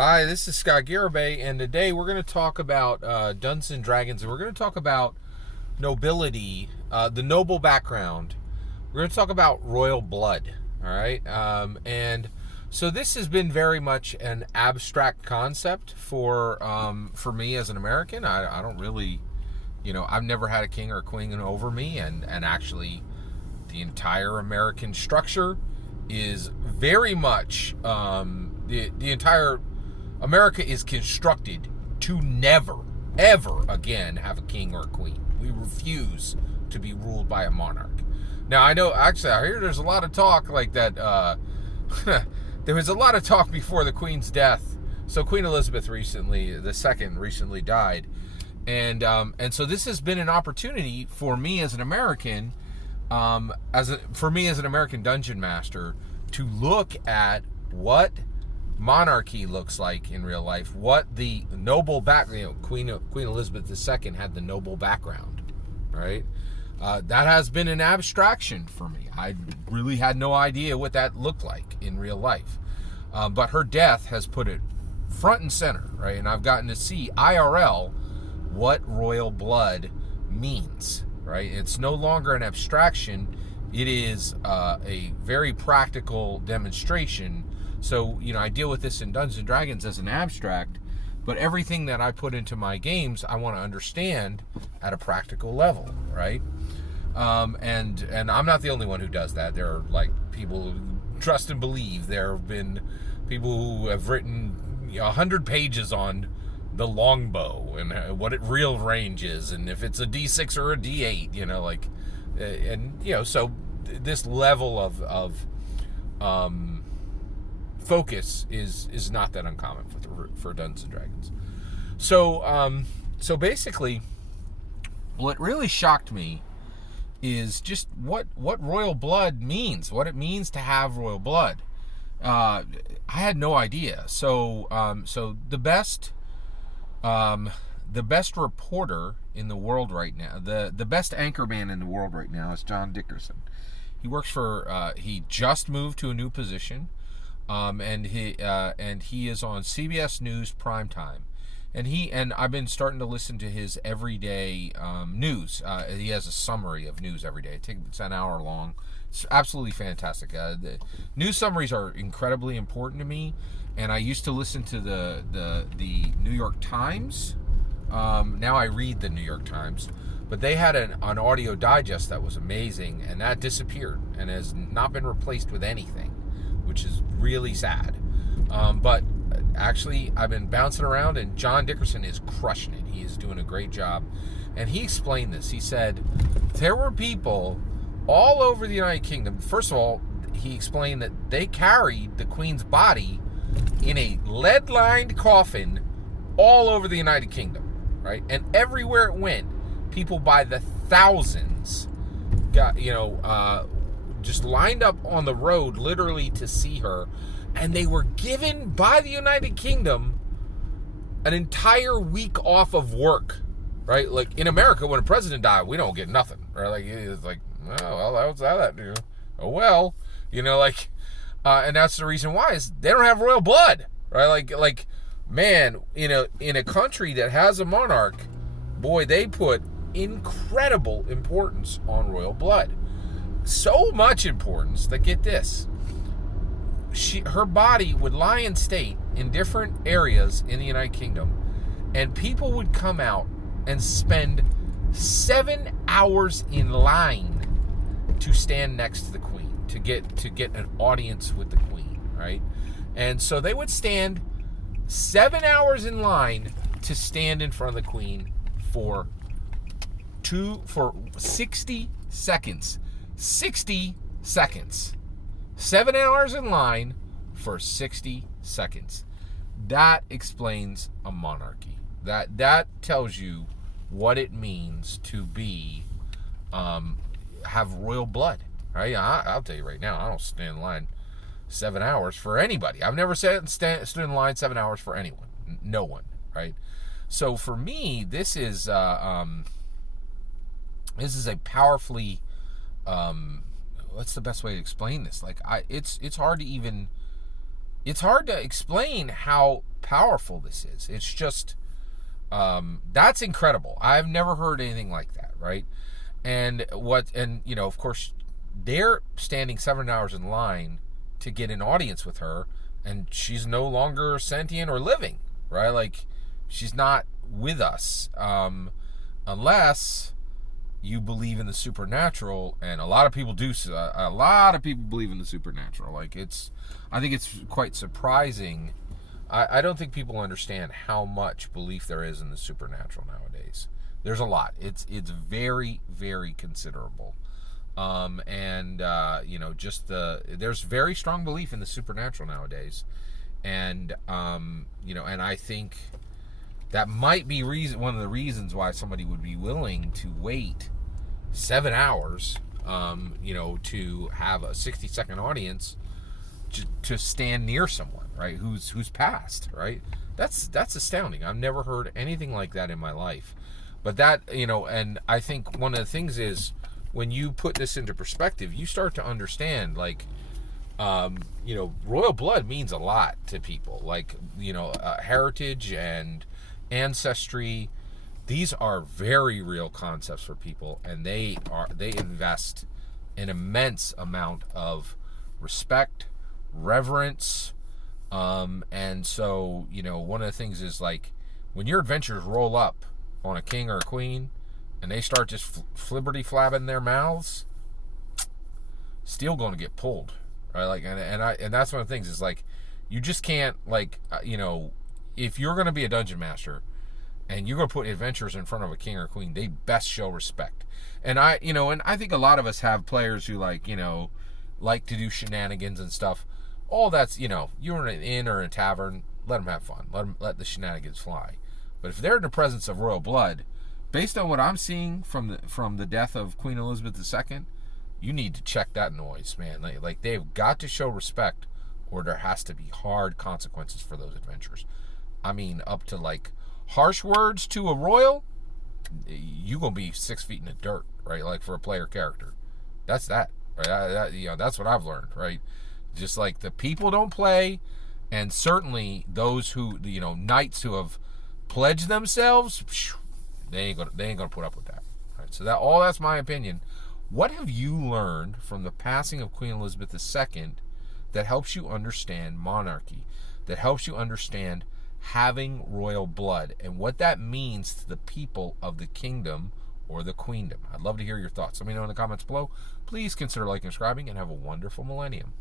Hi, this is Scott Garibay, and today we're going to talk about Dungeons and Dragons, and we're going to talk about nobility, the noble background. We're going to talk about royal blood. All right, and so this has been very much an abstract concept for me as an American. I don't really, I've never had a king or a queen over me, and actually, the entire American structure is very much the entire America is constructed to never, ever again have a king or a queen. We refuse to be ruled by a monarch. Now, I know, actually, I hear there's a lot of talk like that. There was a lot of talk before the Queen's death. So Queen Elizabeth recently died. And so this has been an opportunity for me as an American, for me as an American dungeon master, to look at what monarchy looks like in real life, what the noble Queen Elizabeth II had the noble background, right? That has been an abstraction for me. I really had no idea what that looked like in real life, but her death has put it front and center, right? And I've gotten to see IRL what royal blood means, right? It's no longer an abstraction. It is a very practical demonstration. So, I deal with this in Dungeons & Dragons as an abstract, but everything that I put into my games, I want to understand at a practical level, right? And I'm not the only one who does that. There are, people who trust and believe. There have been people who have written 100 pages on the longbow and what its real range is, and if it's a D6 or a D8, so this level of focus is not that uncommon for Dungeons and Dragons. So basically, what really shocked me is just what royal blood means, what it means to have royal blood. I had no idea. So the best reporter in the world right now, the best anchorman in the world right now is John Dickerson. He works for he just moved to a new position. And he is on CBS News primetime, and I've been starting to listen to his everyday news. He has a summary of news every day. It's an hour long. It's absolutely fantastic. The news summaries are incredibly important to me, and I used to listen to the New York Times. Now I read the New York Times, but they had an audio digest that was amazing, and that disappeared and has not been replaced with anything, which is really sad. But actually, I've been bouncing around, and John Dickerson is crushing it. He is doing a great job. And he explained this. He said, there were people all over the United Kingdom. First of all, he explained that they carried the Queen's body in a lead-lined coffin all over the United Kingdom, right? And everywhere it went, people by the thousands got, just lined up on the road literally to see her, and they were given by the United Kingdom an entire week off of work, right? Like in America, when a president died, we don't get nothing, right? It's like, oh, well, that was that. Oh well, and that's the reason why is they don't have royal blood, right? Man, in a country that has a monarch, boy, they put incredible importance on royal blood. So much importance that, get this, her body would lie in state in different areas in the United Kingdom, and people would come out and spend 7 hours in line to stand next to the Queen, to get an audience with the Queen, right? And so they would stand 7 hours in line to stand in front of the Queen for 60 seconds. 60 seconds. 7 hours in line for 60 seconds. That explains a monarchy. That tells you what it means to be have royal blood. Right? I'll tell you right now, I don't stand in line 7 hours for anybody. I've never stood in line 7 hours for anyone. No one. Right? So for me, this is a it's hard to explain how powerful this is. It's just that's incredible. I've never heard anything like that, right? And of course, they're standing 7 hours in line to get an audience with her, and she's no longer sentient or living, right? Like, she's not with us, unless you believe in the supernatural, and a lot of people do. A lot of people believe in the supernatural. I think it's quite surprising. I don't think people understand how much belief there is in the supernatural nowadays. There's a lot. It's very, very considerable. There's very strong belief in the supernatural nowadays, and I think that might be one of the reasons why somebody would be willing to wait 7 hours, to have a 60-second audience to stand near someone, right, who's passed, right? That's astounding. I've never heard anything like that in my life. But that, and I think one of the things is, when you put this into perspective, you start to understand, like, royal blood means a lot to people. Like, heritage and ancestry, these are very real concepts for people, and they invest an immense amount of respect, reverence, and so, one of the things is, like, when your adventurers roll up on a king or a queen, and they start just flibberty flabbing their mouths, still going to get pulled, right? Like, and that's one of the things is, like, you just can't, like, if you're going to be a dungeon master and you're going to put adventurers in front of a king or queen, they best show respect. And I think a lot of us have players who, like to do shenanigans and stuff. All that's, you're in an inn or a tavern, let them have fun. Let the shenanigans fly. But if they're in the presence of royal blood, based on what I'm seeing from the death of Queen Elizabeth II, you need to check that noise, man. Like they've got to show respect, or there has to be hard consequences for those adventures. I mean, up to, like, harsh words to a royal, you gonna be 6 feet in the dirt, right? Like, for a player character, that's that, right? That's what I've learned, right? Just, like, the people don't play, and certainly those who, knights who have pledged themselves, they ain't gonna put up with that, right? So that's my opinion. What have you learned from the passing of Queen Elizabeth II that helps you understand monarchy, that helps you understand having royal blood, and what that means to the people of the kingdom or the queendom? I'd love to hear your thoughts. Let me know in the comments below. Please consider liking and subscribing, and have a wonderful millennium.